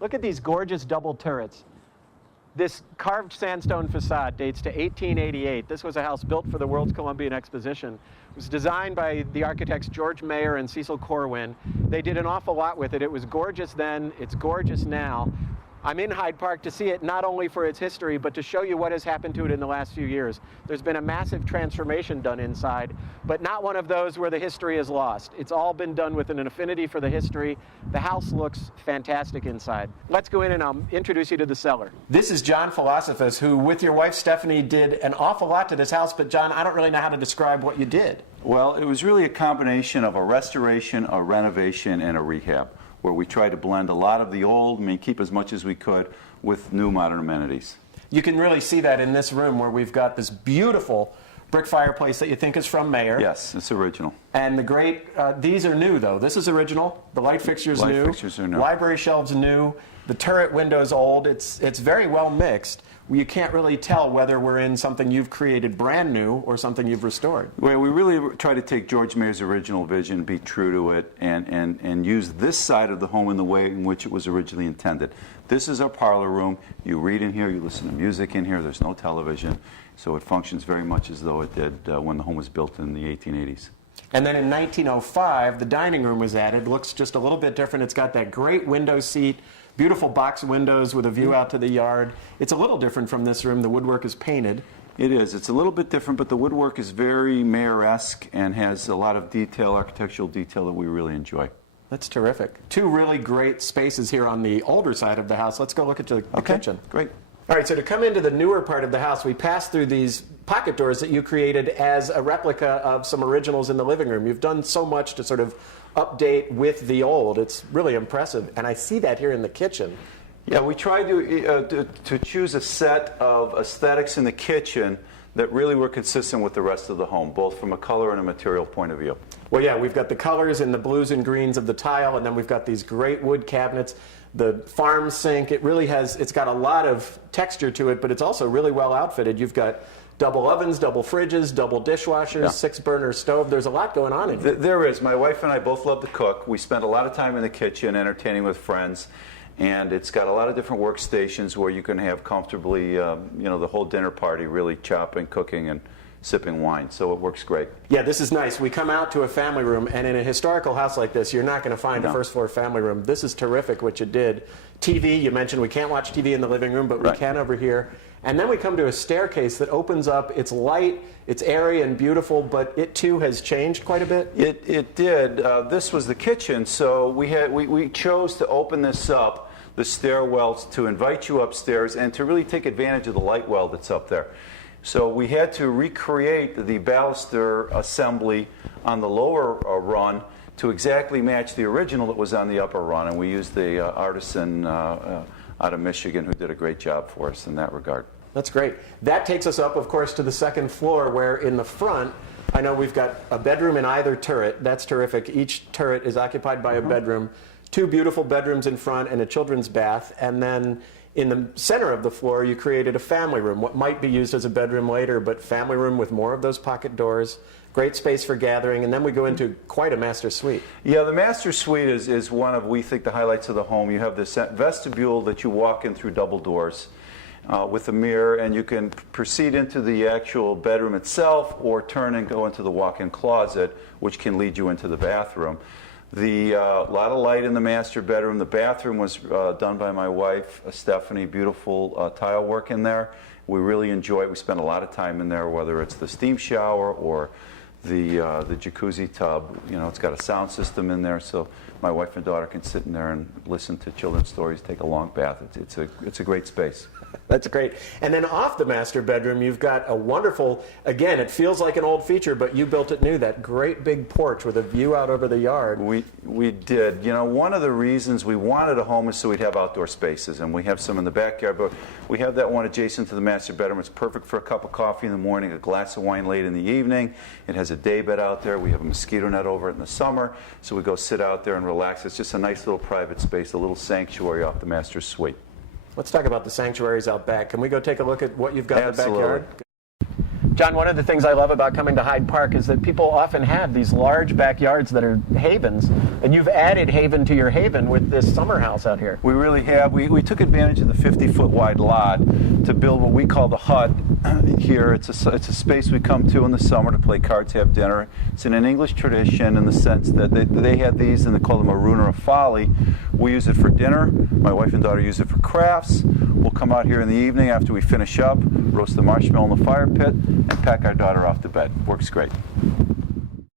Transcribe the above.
Look at these gorgeous double turrets. This carved sandstone facade dates to 1888. This was a house built for the World's Columbian Exposition. It was designed by the architects George Mayer and Cecil Corwin. They did an awful lot with it. It was gorgeous then, it's gorgeous now. I'm in Hyde Park to see it not only for its history, but to show you what has happened to it in the last few years. There's been a massive transformation done inside, but not one of those where the history is lost. It's all been done with an affinity for the history. The house looks fantastic inside. Let's go in and I'll introduce you to the cellar. This is John Philosophus, who with your wife Stephanie did an awful lot to this house, but John, I don't really know how to describe what you did. Well, it was really a combination of a restoration, a renovation, and a rehab, where we tried to blend a lot of the old, keep as much as we could, with new modern amenities. You can really see that in this room where we've got this beautiful brick fireplace that you think is from Mayer. Yes, it's original. And the great, these are new though. This is original. The light fixture's new. Light fixtures are new. Library shelves new. The turret window's old. It's very well mixed. You can't really tell whether we're in something you've created brand new or something you've restored. Well, we really try to take George Mayer's original vision, be true to it, and use this side of the home in the way in which it was originally intended. This is our parlor room. You read in here, you listen to music in here. There's no television, so it functions very much as though it did when the home was built in the 1880s. And then in 1905, the dining room was added. Looks just a little bit different. It's got that great window seat, beautiful box windows with a view out to the yard. It's a little different from this room. The woodwork is painted. It is. It's a little bit different, but the woodwork is very Mayer-esque and has a lot of detail, architectural detail that we really enjoy. That's terrific. Two really great spaces here on the older side of the house. Let's go look at the kitchen. Great. All right, so to come into the newer part of the house, we pass through these pocket doors that you created as a replica of some originals in the living room. You've done so much to sort of update with the old. It's really impressive, and I see that here in the kitchen. Yeah, we tried to choose a set of aesthetics in the kitchen that really were consistent with the rest of the home, both from a color and a material point of view. Well, yeah, we've got the colors and the blues and greens of the tile, and then we've got these great wood cabinets. The farm sink, it's got a lot of texture to it, but it's also really well outfitted. You've got double ovens, double fridges, double dishwashers, 6-burner stove. There's a lot going on in here. There is. My wife and I both love to cook. We spend a lot of time in the kitchen entertaining with friends, and it's got a lot of different workstations where you can have comfortably, the whole dinner party really chopping, cooking, and sipping wine, so it works great. Yeah, this is nice. We come out to a family room, and in a historical house like this, you're not going to find a first floor family room. This is terrific what you did. TV, you mentioned we can't watch TV in the living room, but we can over here. And then we come to a staircase that opens up. It's light, it's airy and beautiful, but it too has changed quite a bit. It did. This was the kitchen, so we chose to open this up, the stairwells, to invite you upstairs and to really take advantage of the light well that's up there. So we had to recreate the baluster assembly on the lower run to exactly match the original that was on the upper run, and we used the artisan out of Michigan who did a great job for us in that regard. That's great. That takes us up, of course, to the second floor, where in the front, I know we've got a bedroom in either turret. That's terrific. Each turret is occupied by a bedroom. 2 beautiful bedrooms in front and a children's bath, and then in the center of the floor, you created a family room, what might be used as a bedroom later, but family room with more of those pocket doors, great space for gathering, and then we go into quite a master suite. Yeah, the master suite is one of, we think, the highlights of the home. You have this vestibule that you walk in through double doors with a mirror, and you can proceed into the actual bedroom itself or turn and go into the walk-in closet, which can lead you into the bathroom. A lot of light in the master bedroom. The bathroom was done by my wife, Stephanie. Beautiful tile work in there. We really enjoy it. We spend a lot of time in there, whether it's the steam shower or the jacuzzi tub. It's got a sound system in there, so my wife and daughter can sit in there and listen to children's stories, take a long bath. It's a great space. That's great. And then off the master bedroom, you've got a wonderful, again, it feels like an old feature, but you built it new, that great big porch with a view out over the yard. We did. One of the reasons we wanted a home is so we'd have outdoor spaces, and we have some in the backyard, but we have that one adjacent to the master bedroom. It's perfect for a cup of coffee in the morning, a glass of wine late in the evening. It has a day bed out there. We have a mosquito net over it in the summer, so we go sit out there and relax. It's just a nice little private space, a little sanctuary off the master suite. Let's talk about the sanctuaries out back. Can we go take a look at what you've got Absolutely. in the backyard? John, one of the things I love about coming to Hyde Park is that people often have these large backyards that are havens, and you've added haven to your haven with this summer house out here. We really have. We took advantage of the 50-foot wide lot to build what we call the hut here. It's a space we come to in the summer to play cards, have dinner. It's in an English tradition in the sense that they have these and they call them a Maruna of Folly. We use it for dinner. My wife and daughter use it for crafts. We'll come out here in the evening after we finish up, roast the marshmallow in the fire pit, and pack our daughter off to bed. Works great.